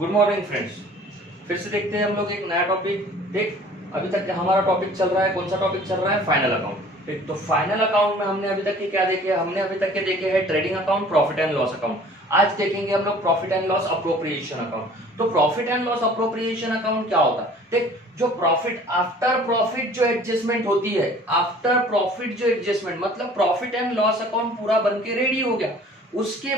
Good morning friends. फिर से देखते हैं हम लोग एक नया टॉपिक। देख, अभी तक का हमारा टॉपिक चल रहा है, कौन सा टॉपिक चल रहा है? Final account. ठीक, तो फाइनल अकाउंट में हमने अभी तक के क्या देखे? हमने अभी तक के देखे हैं trading account, profit and loss account. आज देखेंगे हम लोग profit and loss appropriation account. तो profit and loss appropriation account क्या होता है? देख, जो प्रॉफिट आफ्टर प्रॉफिट जो एडजस्टमेंट होती है, आफ्टर प्रॉफिट जो एडजस्टमेंट मतलब प्रॉफिट एंड लॉस अकाउंट पूरा बन के रेडी हो गया, उसके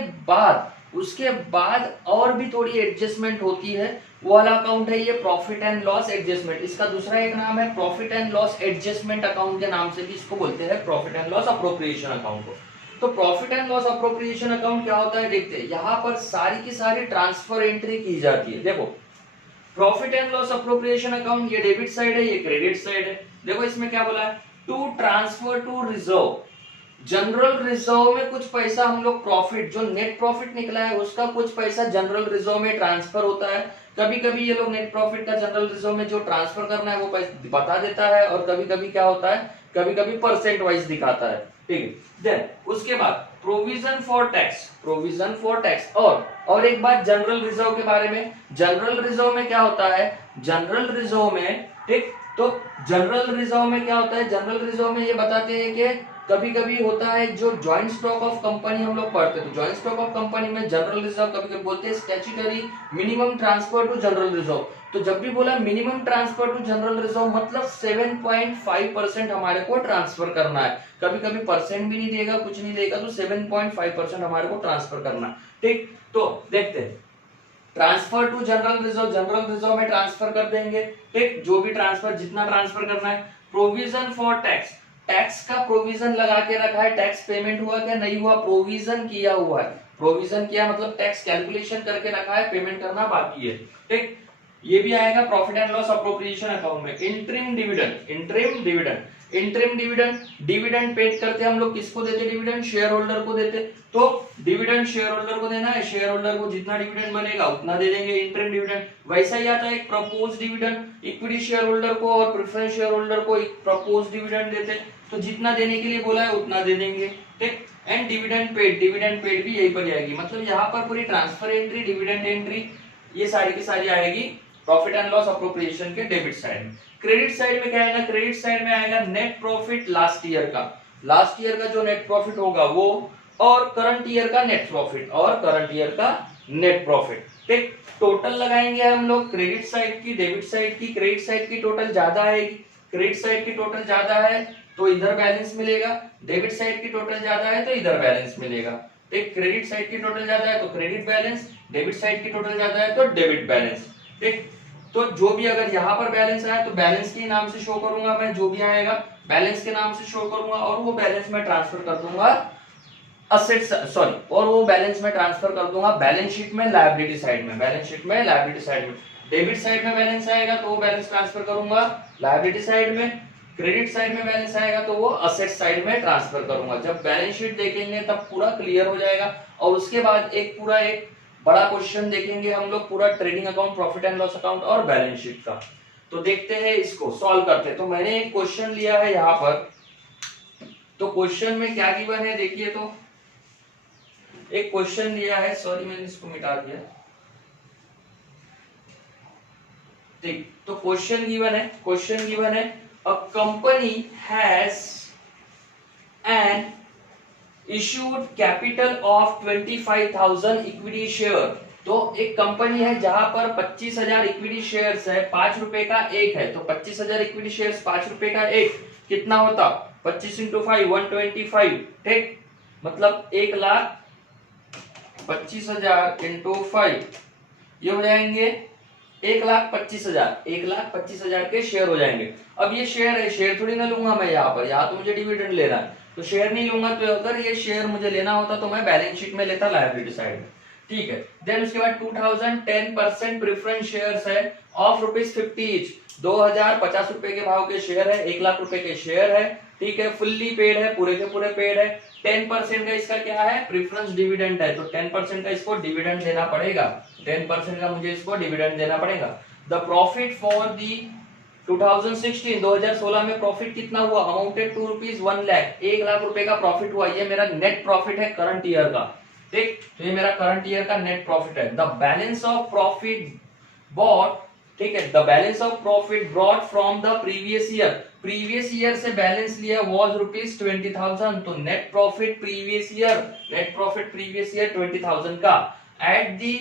बाद और भी थोड़ी एडजस्टमेंट होती है, वो वाला अकाउंट है ये प्रॉफिट एंड लॉस एडजस्टमेंट। इसका दूसरा एक नाम है profit and loss adjustment account के नाम से भी इसको बोलते हैं, profit and loss appropriation account को। तो profit and loss appropriation account क्या होता है देखते हैं। यहाँ पर सारी की सारी ट्रांसफर एंट्री की जाती है। देखो, profit and loss appropriation account, ये डेबिट साइड है, ये क्रेडिट साइड है। देखो इसमें क्या बोला है, to transfer to reserve. General reserve में कुछ पैसा हम लोग प्रॉफिट, जो नेट प्रॉफिट निकला है उसका कुछ पैसा जनरल रिजर्व में ट्रांसफर होता है। कभी कभी ये लोग नेट प्रॉफिट का जनरल रिजर्व में जो ट्रांसफर करना है वो पैसा बता देता है, और कभी कभी क्या होता है, कभी कभी परसेंट वाइज दिखाता है। ठीक है, देन उसके बाद provision for tax, provision for tax. और एक बात जनरल रिजर्व के बारे में, जनरल रिजर्व में क्या होता है, जनरल रिजर्व में, ठीक, तो जनरल रिजर्व में क्या होता है, जनरल रिजर्व में ये बताते हैं कि कभी कभी होता है जो ज्वाइंट स्टॉक ऑफ कंपनी हम लोग पढ़ते हैं, तो ज्वाइंट स्टॉक ऑफ कंपनी में जनरल रिजर्व कभी कभी बोलते हैं statutory minimum transfer to general reserve. तो जब भी बोला minimum transfer to general reserve मतलब 7.5% हमारे को ट्रांसफर करना है। कभी कभी परसेंट भी नहीं देगा, कुछ नहीं देगा, तो 7.5% हमारे को ट्रांसफर करना है। ठीक, तो देखते हैं transfer to general reserve, general reserve में ट्रांसफर कर देंगे। ठीक, जो भी ट्रांसफर, जितना ट्रांसफर करना है। प्रोविजन फॉर टैक्स, टैक्स का प्रोविजन लगा के रखा है, टैक्स पेमेंट हुआ क्या नहीं हुआ, प्रोविजन किया हुआ है। प्रोविजन किया मतलब टैक्स कैलकुलेशन करके रखा है, पेमेंट करना बाकी है। ठीक, ये भी आएगा profit and loss appropriation account में। Interim dividend, interim dividend, interim dividend, dividend paid करते हम लोग, किसको देते डिविडेंड? शेयर होल्डर को देते। तो डिविडेंड शेयर होल्डर को देना है, शेयर होल्डर को जितना डिविडेंड बनेगा उतना दे देंगे, इंटरिम डिविडेंड। वैसा ही आता है एक propose dividend, equity share holder को और प्रेफरेंस शेयर होल्डर को एक प्रपोज डिविडेंड देते, तो जितना देने के लिए बोला है उतना दे देंगे। ठीक, and dividend paid, dividend paid भी यही पर आएगी। मतलब यहाँ पर पूरी ट्रांसफर एंट्री, डिविडेंड एंट्री, ये सारी की सारी आएगी प्रॉफिट एंड लॉस अप्रोप्रिएशन के डेबिट साइड में। क्रेडिट साइड में क्या आएगा, क्रेडिट साइड में आएगा नेट प्रॉफिट लास्ट ईयर का, लास्ट ईयर का जो नेट प्रॉफिट होगा वो, और करंट ईयर का नेट प्रॉफिट, और करंट ईयर का नेट प्रॉफिट। ठीक, टोटल लगाएंगे हम लोग क्रेडिट साइड की, डेबिट साइड की। क्रेडिट साइड की टोटल ज्यादा आएगी, क्रेडिट साइड की टोटल ज्यादा है तो इधर बैलेंस मिलेगा, डेबिट साइड की टोटल ज्यादा है तो इधर बैलेंस मिलेगा। ठीक, क्रेडिट साइड की टोटल ज्यादा है तो क्रेडिट बैलेंस, डेबिट साइड की टोटल ज्यादा है तो डेबिट बैलेंस। ठीक, तो जो भी अगर यहाँ पर बैलेंस आया तो बैलेंस के नाम से शो करूंगा मैं, जो भी आएगा बैलेंस के नाम से शो करूंगा, और वो बैलेंस में ट्रांसफर कर दूंगा असेट, सॉरी, और वो बैलेंस में ट्रांसफर कर दूंगा बैलेंस शीट में लायबिलिटी साइड में, बैलेंस शीट में लायबिलिटी साइड में। डेबिट साइड में बैलेंस आएगा तो वो बैलेंस ट्रांसफर करूंगा लायबिलिटी साइड में, क्रेडिट साइड में बैलेंस आएगा तो वो असेट साइड में ट्रांसफर करूंगा। जब बैलेंस शीट देखेंगे तब पूरा क्लियर हो जाएगा, और उसके बाद एक पूरा एक बड़ा क्वेश्चन देखेंगे हम लोग, पूरा trading account, profit and loss account और बैलेंस शीट का। तो देखते हैं इसको सॉल्व करते हैं। तो मैंने एक क्वेश्चन लिया है यहाँ पर, तो क्वेश्चन में क्या गिवन है देखिए, तो एक क्वेश्चन लिया है, सॉरी मैंने इसको मिटा दिया। ठीक, तो क्वेश्चन गिवन है, क्वेश्चन गिवन है a company has an issued capital of 25,000 equity share. तो एक कंपनी है जहां पर 25,000 इक्विटी शेयर्स है, 5 रुपए का एक है, तो 25,000 इक्विटी शेयर्स 5 रुपए का एक, कितना होता 25 इंटू 5 125। ठीक, मतलब 1,25,000 इंटू 5 ये हो जाएंगे 1,25,000, 1,25,000 के शेयर हो जाएंगे। अब ये शेयर है, शेयर थोड़ी ना लूंगा मैं यहाँ पर, यहाँ तो मुझे डिविडेंड लेना है तो शेयर नहीं लूंगा। तो अगर ये शेयर मुझे लेना होता तो मैं बैलेंस शीट में लेता लायबिलिटी साइड में। ठीक है, देन उसके बाद 2010% प्रेफरेंस शेयर्स है ऑफ ₹50 ईच, 2000 50 रुपए के भाव के शेयर है, 1,00,000 रुपए के शेयर है। ठीक है, फुल्ली पेड है, पूरे के पूरे पेड है। 10% का इसका क्या है, प्रेफरेंस डिविडेंड है, तो 10% का इसको डिविडेंड देना पड़ेगा, 10% का मुझे इसको डिविडेंड देना पड़ेगा। द प्रॉफिट फॉर दी 2016 में प्रॉफिट कितना हुआ, अमाउंटेड टू ₹1 लाख, 1 लाख रुपए का प्रॉफिट हुआ। ये मेरा नेट प्रॉफिट है करंट ईयर का। ठीक। तो ये मेरा करंट ईयर का नेट प्रॉफिट है। The balance of profit bought, ठीक है, the balance of profit brought from the previous year, previous year से बैलेंस लिया वॉज रुपीज 20,000, तो net profit previous year, net profit previous year 20,000 का। At the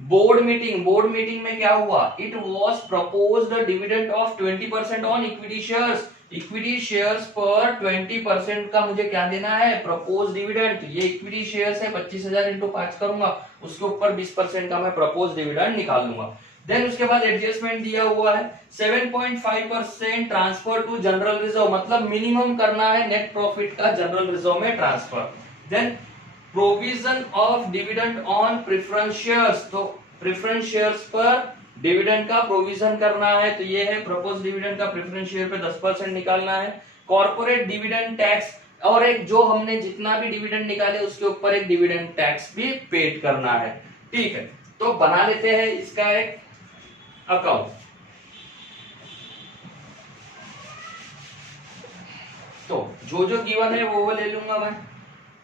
board meeting, board meeting में क्या हुआ, it was proposed dividend of 20% on equity shares, equity shares पर 20% का मुझे क्या देना है, प्रपोज डिविडेंड। ये इक्विटी शेयर्स है, 25,000 इंटू 5 करूंगा, उसके ऊपर 20% का मैं प्रपोज डिविडेंड निकाल लूंगा। देन उसके बाद एडजस्टमेंट दिया हुआ है 7.5% ट्रांसफर टू जनरल रिजर्व, मतलब मिनिमम करना है नेट प्रॉफिट का जनरल रिजर्व में transfer. Then provision of dividend on preference shares, तो प्रेफरेंस शेयर्स पर डिविडेंड का प्रोविजन करना है, तो ये है प्रपोज डिविडेंड का प्रेफरेंस शेयर पे 10% निकालना है। कॉर्पोरेट डिविडेंड टैक्स, और एक जो हमने जितना भी डिविडेंड निकाले उसके ऊपर एक डिविडेंड टैक्स भी पेड करना है। ठीक है, तो बना लेते हैं इसका एक अकाउंट। तो जो जो गिवन है वो ले लूंगा मैं।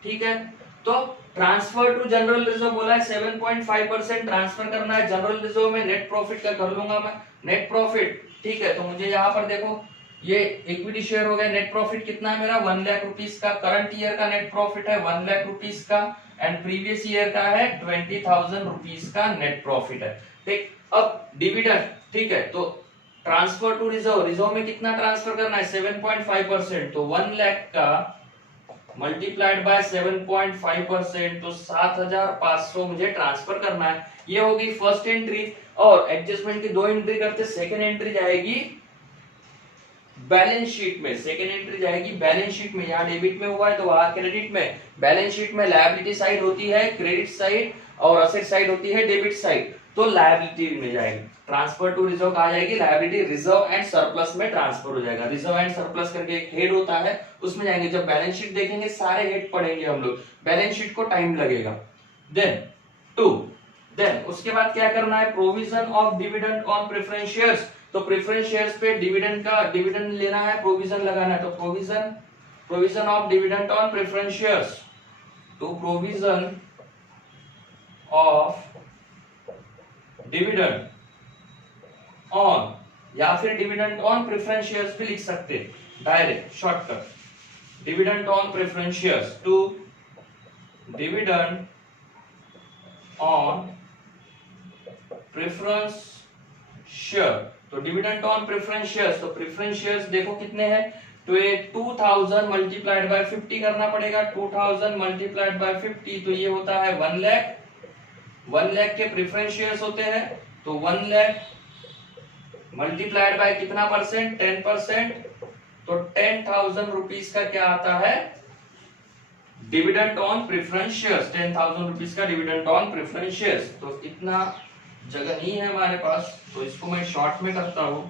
ठीक है, तो ट्रांसफर टू जनरल रिजर्व बोला है 7.5% ट्रांसफर करना है जनरल रिजर्व में, नेट प्रॉफिट का कर लूंगा मैं नेट प्रॉफिट। ठीक है, तो मुझे यहाँ पर देखो ये इक्विटी शेयर हो गया, नेट प्रॉफिट कितना है मेरा 1 लाख रुपीस का, करंट ईयर का नेट प्रॉफिट है 1 लाख रुपीस का, एंड प्रीवियस ईयर का है 20,000 रुपीस का नेट प्रॉफिट है। ठीक, अब डिविडेंड, ठीक है, तो ट्रांसफर टू रिजर्व, रिजर्व में कितना ट्रांसफर करना है 7.5%, तो 1 लाख का मल्टीप्लाइड बाय 7.5%, तो 7,500 मुझे ट्रांसफर करना है। ये होगी फर्स्ट एंट्री, और एडजस्टमेंट की 2 एंट्री करते, सेकंड एंट्री जाएगी बैलेंस शीट में, सेकंड एंट्री जाएगी बैलेंस शीट में। यहाँ डेबिट में हुआ है तो वहां क्रेडिट में। बैलेंस शीट में लायबिलिटी साइड होती है क्रेडिट साइड, और असेट साइड होती है डेबिट साइड, तो लायबिलिटी में जाएगी। ट्रांसफर टू रिजर्व आ जाएगी लायबिलिटी, रिजर्व एंड सरप्लस में ट्रांसफर हो जाएगा। रिजर्व एंड सरप्लस करके एक हेड होता है, उसमें जाएंगे। जब बैलेंस शीट देखेंगे सारे हेड पढ़ेंगे हम लोग, बैलेंस शीट को टाइम लगेगा। देन उसके बाद क्या करना है, provision of dividend on preference shares, तो प्रेफरेंस शेयर्स पे डिविडेंड का डिविडेंड लेना है, प्रोविजन लगाना है, तो provision of dividend on preference shares, तो प्रोविजन ऑफ डिविडेंड ऑन, या फिर डिविडेंड ऑन प्रेफरेंस शेयर्स भी लिख सकते हैं direct shortcut, dividend on preference shares to dividend on preference share, तो डिविडेंड ऑन प्रेफरेंस शेयर्स, तो प्रेफरेंस शेयर्स देखो कितने हैं, तो ये 2000 मल्टीप्लाइड बाय 50 करना पड़ेगा, 2000 मल्टीप्लाइड बाय 50, तो ये होता है 1 लाख। 1 लाख के प्रेफरेंस शेयर्स होते हैं, तो 1 लाख मल्टीप्लाइड बाय कितना परसेंट, 10%, तो 10,000 रुपीस का क्या आता है, dividend on preference shares, 10,000 rupees का डिविडेंड ऑन प्रेफरेंस शेयर्स। तो इतना जगह नहीं है हमारे पास, तो इसको मैं शॉर्ट में करता हूं,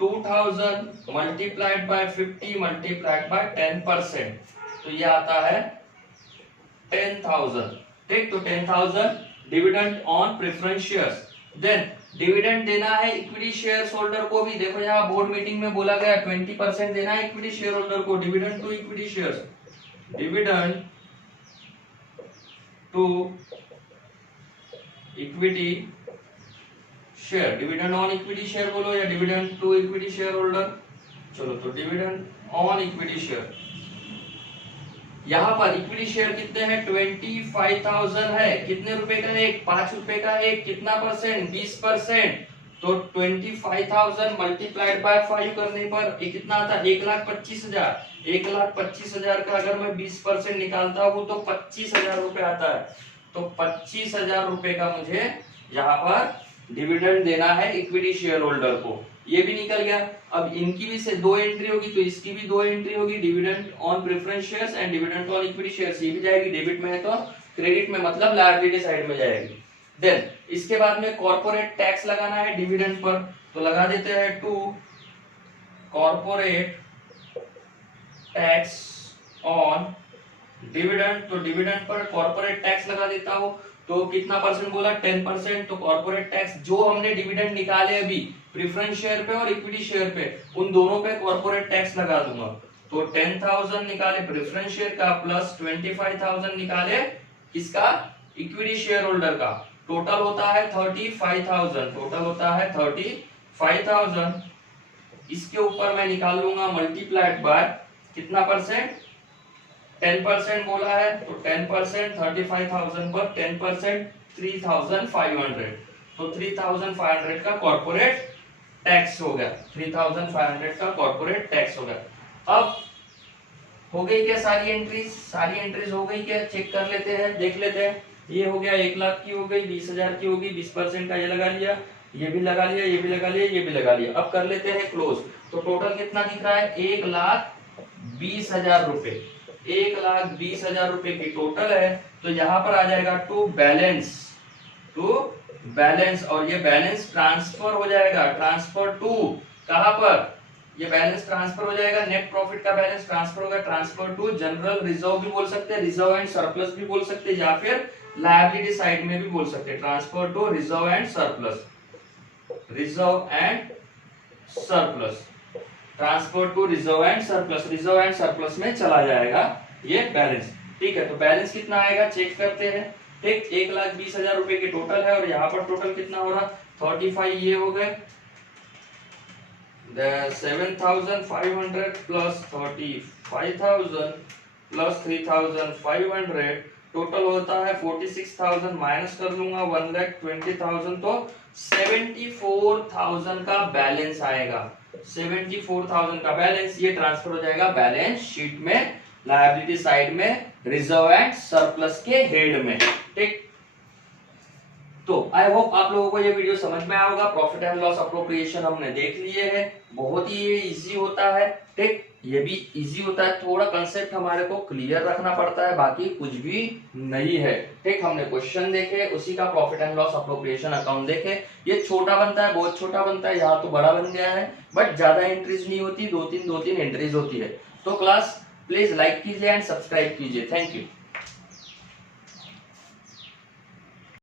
2000 मल्टीप्लाइड बाय 50 मल्टीप्लाइड बाय 10%, तो ये आता है 10,000। ठीक, तो 10,000 dividend on preference shares. Then dividend देना है इक्विटी शेयर होल्डर को भी, देखो यहाँ बोर्ड मीटिंग में बोला गया 20% देना है इक्विटी शेयर होल्डर को, dividend to equity shares, dividend to equity share, dividend on equity share बोलो या dividend to equity share holder, चलो तो डिविडेंड ऑन इक्विटी शेयर। यहाँ पर इक्विटी शेयर कितने हैं, 25,000 है, कितने रुपए का एक, 5 रुपए का एक, कितना परसेंट, 20%, तो 25,000 मल्टीप्लाइड बाय 5 करने पर ये कितना आता है, 1,25,000। 1,25,000 का अगर मैं 20% निकालता हूँ तो 25,000 रुपए आता है, तो 25,000 रुपए का मुझे यहाँ पर डिविडेंड देना है इक्विटी शेयर होल्डर को। ये भी निकल गया। अब इनकी भी से 2 एंट्री होगी, तो इसकी भी 2 एंट्री होगी, dividend on preference shares and dividend on equity shares. ये भी जाएगी, डेबिट में है तो क्रेडिट में, मतलब लायबिलिटी साइड में जाएगी। देन इसके बाद में कॉर्पोरेट टैक्स लगाना है डिविडेंड पर, तो लगा देते हैं to corporate tax on dividend, तो डिविडेंड पर कॉर्पोरेट टैक्स लगा देता हूं, तो कितना परसेंट बोला, 10%, तो कॉर्पोरेट टैक्स जो हमने डिविडेंड निकाले अभी प्रेफरेंस शेयर पे और इक्विटी शेयर पे, उन दोनों पे कॉर्पोरेट टैक्स लगा दूंगा। तो 10,000 निकाले प्रेफरेंस शेयर का प्लस 25,000 निकाले किसका, इक्विटी शेयर होल्डर का। टोटल होता है 35,000, टोटल होता है 35,000। इसके ऊपर मैं निकाल लूंगा मल्टीप्लाइड बाय कितना परसेंट, 10% बोला है, तो 10% 35,000 पर 10% 3,500, तो 3,500 का कॉर्पोरेट टैक्स हो गया, 3,500 का कॉर्पोरेट टैक्स हो गया। अब हो गई क्या सारी एंट्रीज, सारी एंट्रीज हो गई क्या, चेक कर लेते हैं, देख लेते हैं। ये हो गया 1 लाख की हो गई, 20,000 की होगी, 20% का ये लगा लिया, ये भी लगा लिया, ये भी लगा लिया, ये भी लगा लिया। अब कर लेते हैं क्लोज। तो टोटल कितना दिख रहा है, 1,20,000 रुपए, 1,20,000 रुपए की टोटल है। तो यहाँ पर आ जाएगा टू बैलेंस, टू बैलेंस, और ये बैलेंस ट्रांसफर हो जाएगा, ट्रांसफर टू कहां पर, ये बैलेंस ट्रांसफर हो जाएगा, नेट प्रॉफिट का बैलेंस ट्रांसफर होगा, ट्रांसफर टू जनरल रिजर्व भी बोल सकते हैं, रिजर्व एंड सरप्लस भी बोल सकते हैं, या फिर लायबिलिटी साइड में भी बोल सकते हैं, transfer to reserve and surplus, reserve and surplus, transfer to reserve and surplus, reserve and surplus में चला जाएगा ये बैलेंस। ठीक है, तो बैलेंस कितना आएगा चेक करते हैं। ठीक, 1,20,000 रुपए की टोटल है, और यहाँ पर टोटल कितना हो रहा, 35 ये हो गए, 7,500 प्लस 35,000 प्लस 3,500, टोटल होता है 46,000, माइनस कर लूंगा 1,20,000, तो 74,000 का बैलेंस आएगा, 74,000 का बैलेंस। ये ट्रांसफर हो जाएगा बैलेंस शीट में, लायबिलिटी साइड में, रिजर्व एंड सरप्लस के हेड में। ठीक, तो आई होप आप लोगों को ये वीडियो समझ में आया होगा। प्रॉफिट एंड लॉस अप्रोप्रिएशन हमने देख लिए है, बहुत ही ये इजी होता है। ठीक, ये भी इजी होता है, थोड़ा कंसेप्ट हमारे को क्लियर रखना पड़ता है, बाकी कुछ भी नहीं है। ठीक, हमने क्वेश्चन देखे, उसी का profit and loss appropriation account देखे। ये छोटा बनता है, बहुत छोटा बनता है, यहाँ तो बड़ा बन गया है, बट ज्यादा एंट्रीज नहीं होती, दो तीन एंट्रीज होती है। तो क्लास प्लीज लाइक कीजिए एंड सब्सक्राइब कीजिए। Thank you.